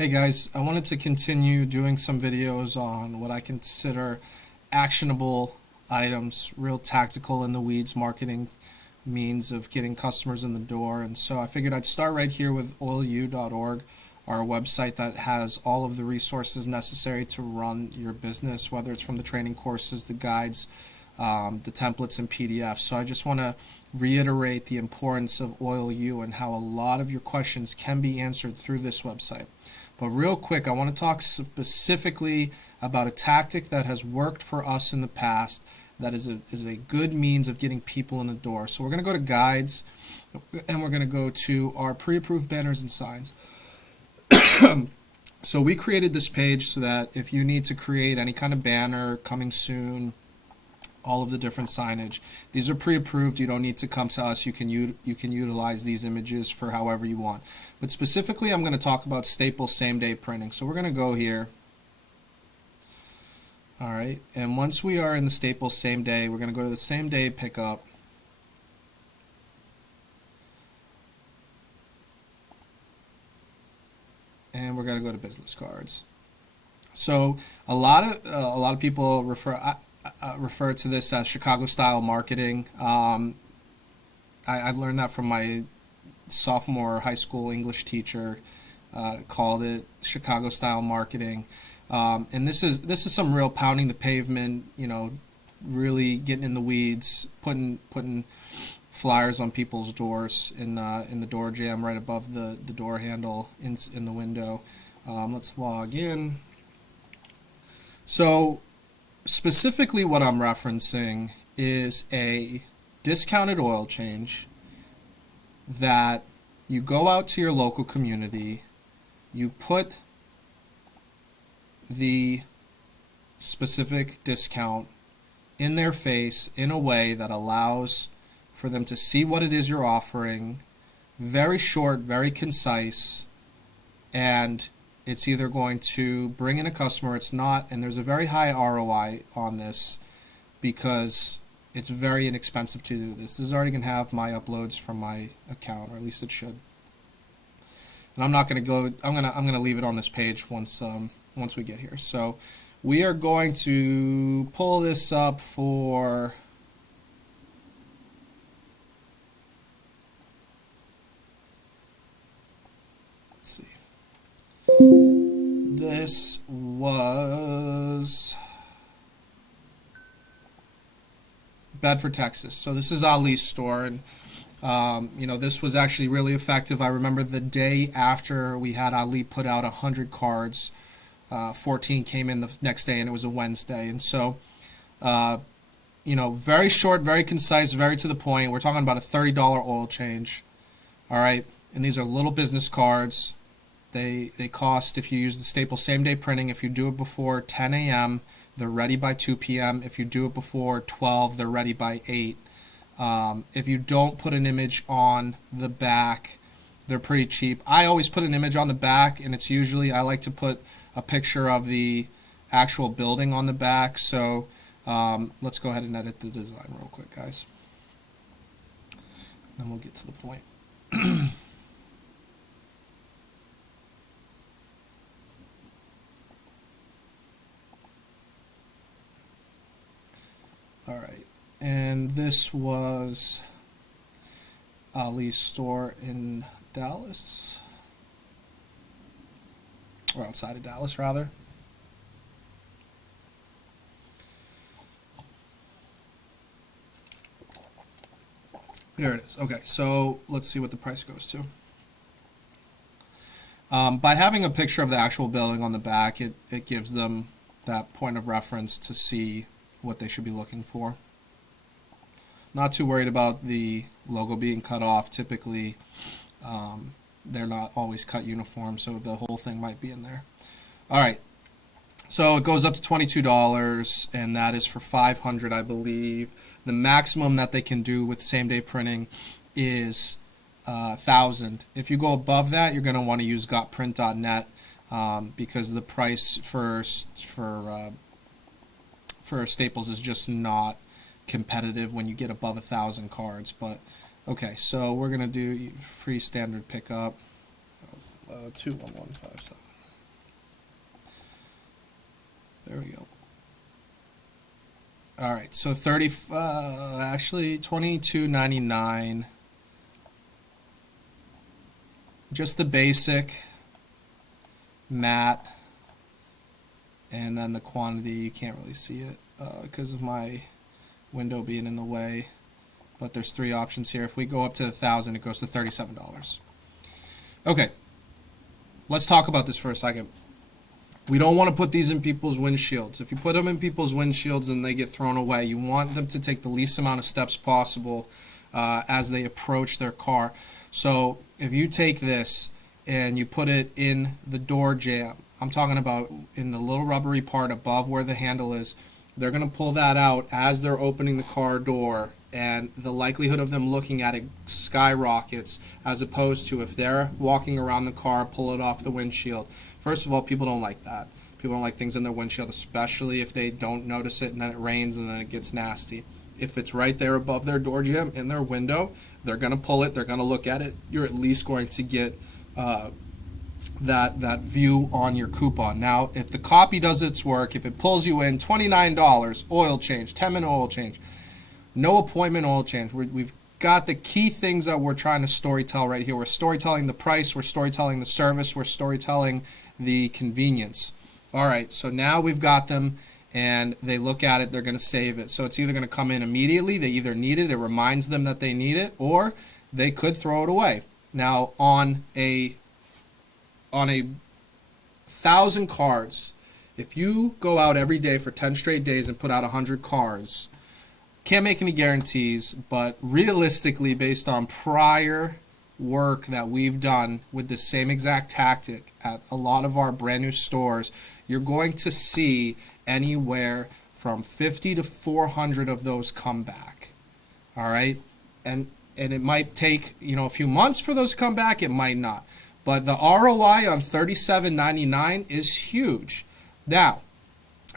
Hey guys, I wanted to continue doing some videos on what I consider actionable items, real tactical in the weeds marketing means of getting customers in the door. And so I figured I'd start right here with oilu.org, our website that has all of the resources necessary to run your business, whether it's from the training courses, the guides, the templates, and PDFs. So I just want to reiterate the importance of OilU and how a lot of your questions can be answered through this website. But real quick, I want to talk specifically about a tactic that has worked for us in the past that is a good means of getting people in the door. So we're going to go to guides, and we're going to go to our pre-approved banners and signs. So we created this page so that if you need to create any kind of banner, coming soon, all of the different signage, these are pre-approved. You don't need to come to us. You can utilize these images for however you want. But specifically, I'm going to talk about staple same-day printing. So we're going to go here. All right, and once we are in the staple same day, we're going to go to the same day pickup. And we're going to go to business cards. So a lot of people refer to this as Chicago style marketing. I learned that from my sophomore high school English teacher. Called it Chicago style marketing. And this is some real pounding the pavement, really getting in the weeds, putting flyers on people's doors in the door jamb right above the door handle in the window. Let's log in. So specifically what I'm referencing is a discounted oil change that you go out to your local community, you put the specific discount in their face in a way that allows for them to see what it is you're offering, very short, very concise, and it's either going to bring in a customer, it's not, and there's a very high ROI on this because it's very inexpensive to do this. This is already going to have my uploads from my account, or at least it should. And I'm not going to go, I'm going to leave it on this page once we get here. So we are going to pull this up for let's see. This was Bedford, Texas. So this is Ali's store, and this was actually really effective. I remember the day after we had Ali put out 100 cards, 14 came in the next day, and it was a Wednesday. And so, very short, very concise, very to the point. We're talking about a $30 oil change. All right, and these are little business cards. They cost, if you use the staple same-day printing, if you do it before 10 a.m., they're ready by 2 p.m. If you do it before 12, they're ready by 8. If you don't put an image on the back, they're pretty cheap. I always put an image on the back, and it's usually, I like to put a picture of the actual building on the back. So let's go ahead and edit the design real quick, guys. And then we'll get to the point. All right, and this was Ali's store in Dallas, or outside of Dallas, rather. There it is. Okay, so let's see what the price goes to. By having a picture of the actual building on the back, it gives them that point of reference to see what they should be looking for. Not too worried about the logo being cut off. Typically, they're not always cut uniform, so the whole thing might be in there. All right, so it goes up to $22, and that is for 500, I believe. The maximum that they can do with same-day printing is 1,000. If you go above that, you're going to want to use gotprint.net because the price for staples is just not competitive when you get above 1,000 cards. But okay, so we're gonna do free standard pickup 21157. There we go. All right, so actually $22.99. Just the basic matte, and then the quantity, you can't really see it because of my window being in the way, but there's 3 options here. If we go up to 1,000, it goes to $37. Okay, let's talk about this for a second. We don't want to put these in people's windshields. If you put them in people's windshields and they get thrown away, you want them to take the least amount of steps possible as they approach their car. So if you take this and you put it in the door jamb, I'm talking about in the little rubbery part above where the handle is, they're going to pull that out as they're opening the car door, and the likelihood of them looking at it skyrockets, as opposed to if they're walking around the car, pull it off the windshield. First of all, people don't like that. People don't like things in their windshield, especially if they don't notice it and then it rains and then it gets nasty. If it's right there above their door jamb in their window, they're going to pull it, they're going to look at it. You're at least going to get that view on your coupon. Now, if the copy does its work, if it pulls you in $29, oil change, 10-minute oil change, no appointment oil change. We've got the key things that we're trying to storytell right here. We're storytelling the price, we're storytelling the service, we're storytelling the convenience. All right, so now we've got them and they look at it, they're going to save it. So it's either going to come in immediately, they either need it, it reminds them that they need it, or they could throw it away. Now, on a 1,000 cards, if you go out every day for 10 straight days and put out 100 cards, can't make any guarantees, but realistically, based on prior work that we've done with the same exact tactic at a lot of our brand new stores, you're going to see anywhere from 50 to 400 of those come back. All right, and it might take a few months for those to come back. It might not, but the ROI on $37.99 is huge. Now,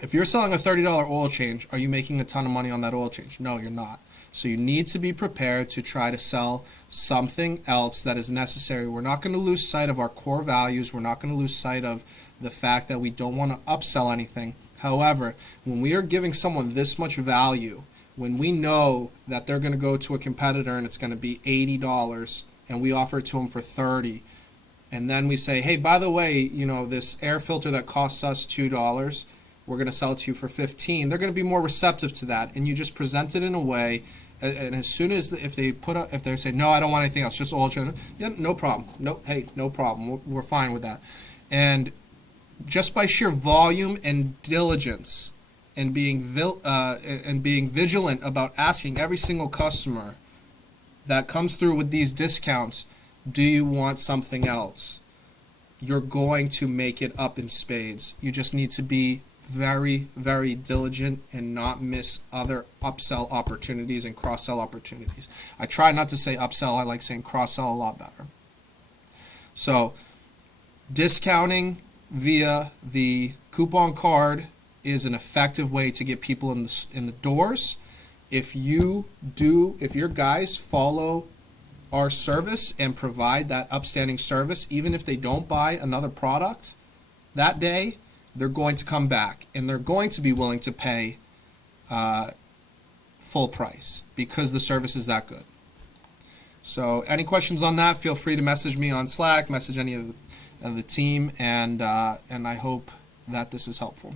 if you're selling a $30 oil change, are you making a ton of money on that oil change? No, you're not. So you need to be prepared to try to sell something else that is necessary. We're not going to lose sight of our core values. We're not going to lose sight of the fact that we don't want to upsell anything. However, when we are giving someone this much value, when we know that they're going to go to a competitor and it's going to be $80 and we offer it to them for $30, and then we say, hey, by the way, this air filter that costs us $2, we're going to sell it to you for $15, they're going to be more receptive to that. And you just present it in a way, and as soon as if they say, no, I don't want anything else, just oil change, yeah, no problem. No, hey, no problem. We're fine with that. And just by sheer volume and diligence and being vigilant about asking every single customer that comes through with these discounts, do you want something else? You're going to make it up in spades. You just need to be very, very diligent and not miss other upsell opportunities and cross-sell opportunities. I try not to say upsell. I like saying cross-sell a lot better. So discounting via the coupon card is an effective way to get people in the doors. If your guys follow our service and provide that upstanding service, even if they don't buy another product that day, they're going to come back and they're going to be willing to pay full price because the service is that good. So any questions on that, feel free to message me on Slack, message any of the team, and I hope that this is helpful.